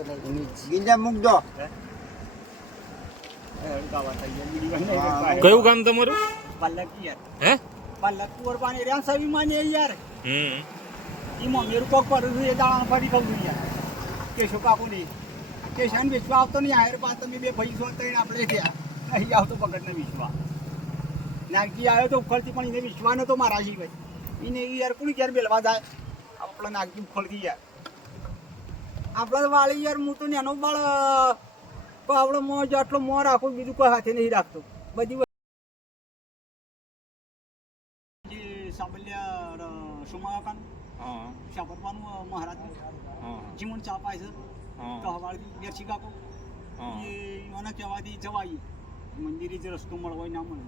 તો નહીં ગીંજા મૂકજો. કયું ગામ તમારું? પલ્લકી યાર હે પલ્લક કુરબાની રહ્યા સવી માની યાર ઈમાં મેરું કોક પર એ દાણા ફરી કહું યાર કેશો કાપુ નહીં કેશાન વિશ્વા આવતો નહીં આયર પાસ તમે બે ભાઈ છો તઈને આપણે થયા અહીં આવતો પકડને વિશ્વા નાગજી આવ્યો તો ઉખળતી પણ એને વિશ્વા નતો મારા સિવાય એને યાર કોણ ક્યારે બેલવા જાય આપણે નાગજી ઉખળતી યાર આપણે વાળી યાર હું તો નેનો બાળ આપણે મોં આટલો મોં રાખું બીજું કોઈ હાથે નહીં રાખતો બધી સાબલ્યા સુમાકાનું શાપરવાનું મહારાજનું જીવન ચા પાય છે કહવાળી બેરસી કાકો એ મને કહેવાથી જવાય મંદિરે જે રસ્તો મળવો હોય ના મળે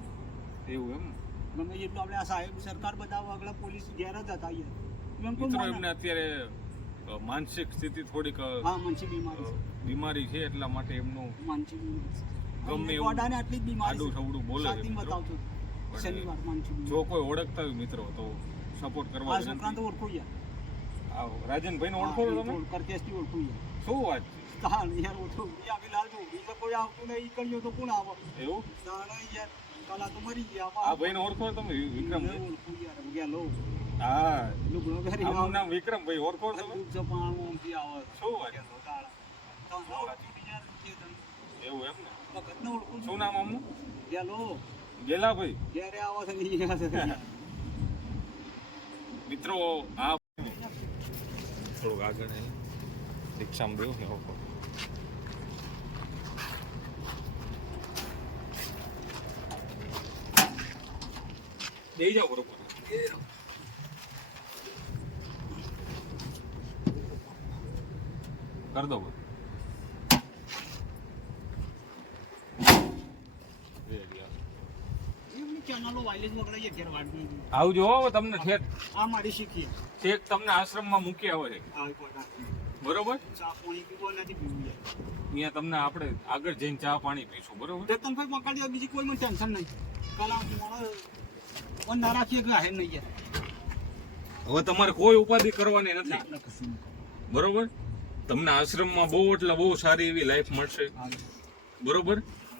એવું એમ ગમે એટલું આપણે આ સાહેબ સરકાર બધા આગળ પોલીસ ઘેર જ હતા મિત્રો એમને અત્યારે માનસિક સ્થિતિ થોડીક હા માનસિક બીમારી છે એટલા માટે એમનું માનસિક ગમે ગોડાને આટલી જ બીમારી આડું સવડું બોલે છે બતાવતો શનિવાર માનસિક જો કોઈ ઓળખતા હોય મિત્રો તો સપોર્ટ કરવા આ સંક્રાંત ઓળખું યાર રાજનભાઈ ને ઓળખો તમે કરતેસથી ઓળખું યાર શું વાત તાણ યાર ઓળખું આવી લાલજો બીજો કોઈ આવતું નહીં ઈ કર્યો તો કોણ આવે એવું તાણ યાર કાલા તો મરી ગયા આ ભાઈ ને ઓળખો તમે વિક્રમ ઓળખું યાર ગયા લો હા લુગડો પહેરી આનું નામ વિક્રમભાઈ ઓળખો તમે જો પાણોથી આવે શું વાત એવું એમ ને વખત ને ઓળખું શું નામ આમનું ગયા લો ગેલાભાઈ ક્યારે આવો છે નહીં મિત્રો આ થોડુંક આગળ રિક્ષામાં બેહો ને ઓકો દઈ જાઓ બરોબર કર દો ચેનલો વાયલેસ વગડાઈએ ઘેર વાડની આવજો હવે તમને ઠેક આ મારી શીખી ઠેક તમને આશ્રમમાં મૂકી આવે છે આ કોટા બરોબર ચા પાણી પીવો નથી પીવું યાર અહીંયા તમને આપણે આગળ જઈને ચા પાણી પીશું બરોબર રતન ભાઈ મકાડી દે બીજી કોઈ મને ટેન્શન નહીં કલા માણસ પણ ના રાખીએ કે હે નહીં યાર હવે તમારે કોઈ ઉપાધિ કરવાની નથી ના કશું બરોબર તમને આશ્રમમાં બહુ એટલે બહુ સારી એવી લાઈફ મળશે બરોબર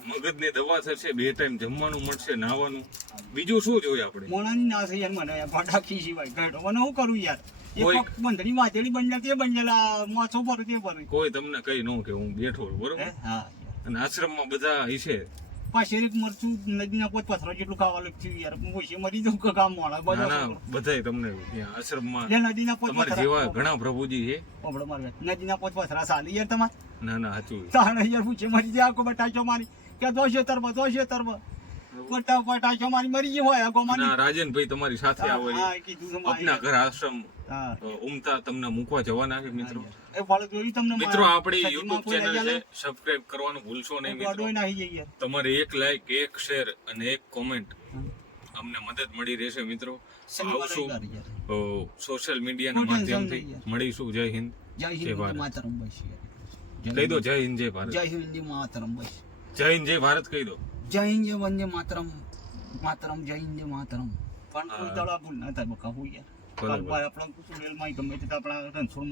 મગજની દવા થશે 2 ટાઈમ જમવાનું મળશે નાવાનું બીજું શું જોઈએ આપણે મોણાની ના થઈ યાર મને ભડાકી સિવાય ઘડો મને હું કરું યાર એક બંધણી વાતેડી બંજલ તે બંજલા મોછો પર તે પર કોઈ તમને કઈ ન કે હું બેઠો છું બરોબર હા અને આશ્રમમાં બધા હશે પાછળ એક મરચું નદીના પોત પથરો જેટલું ખાવા લખ્યું યાર હું ઓછી મરી જાઉં કે કામ મોણા બધા બધાય તમને ત્યાં આશ્રમમાં નદીના પોત તમારા જેવા ઘણા પ્રભુજી છે ઓબળો મારવે નદીના પોત પથરા સાલી યાર તમાર ના સાચું તાણ યાર પૂછે મરી જાય કો બટાચો મારી કે દોશે તરબ પટાચો મારી મરી ગયો હોય ગોમાની રાજનભાઈ તમારી સાથે આવે હા કીધું આપના ઘર આશ્રમ ઉમતા તમને મૂકવા જવાના છે મિત્રો એ ફળ જોઈ તમને મિત્રો આપણી YouTube ચેનલ છે સબસ્ક્રાઇબ કરવાનું ભૂલશો નહીં મિત્રો તમારે એક લાઈક એક શેર અને એક કોમેન્ટ અમને મદદ મળી રહેશે મિત્રો આવશું સોશિયલ મીડિયાના માધ્યમથી મળીશું જય હિન્દ જય માતરમ બસ કહી દો જય હિન્દ જય ભારત જય હિન્દ માતરમ બસ જય હિન્દ જય ભારત કહી દો જય હિન્દ જય વંદે માતરમ માતરમ જય હિન્દ જય માતરમ પણ કોઈ દળા ભૂલ ના થાય બકા હોય યાર આપણા કુસુમેલ માં ગમે તે આપણા રણછોડ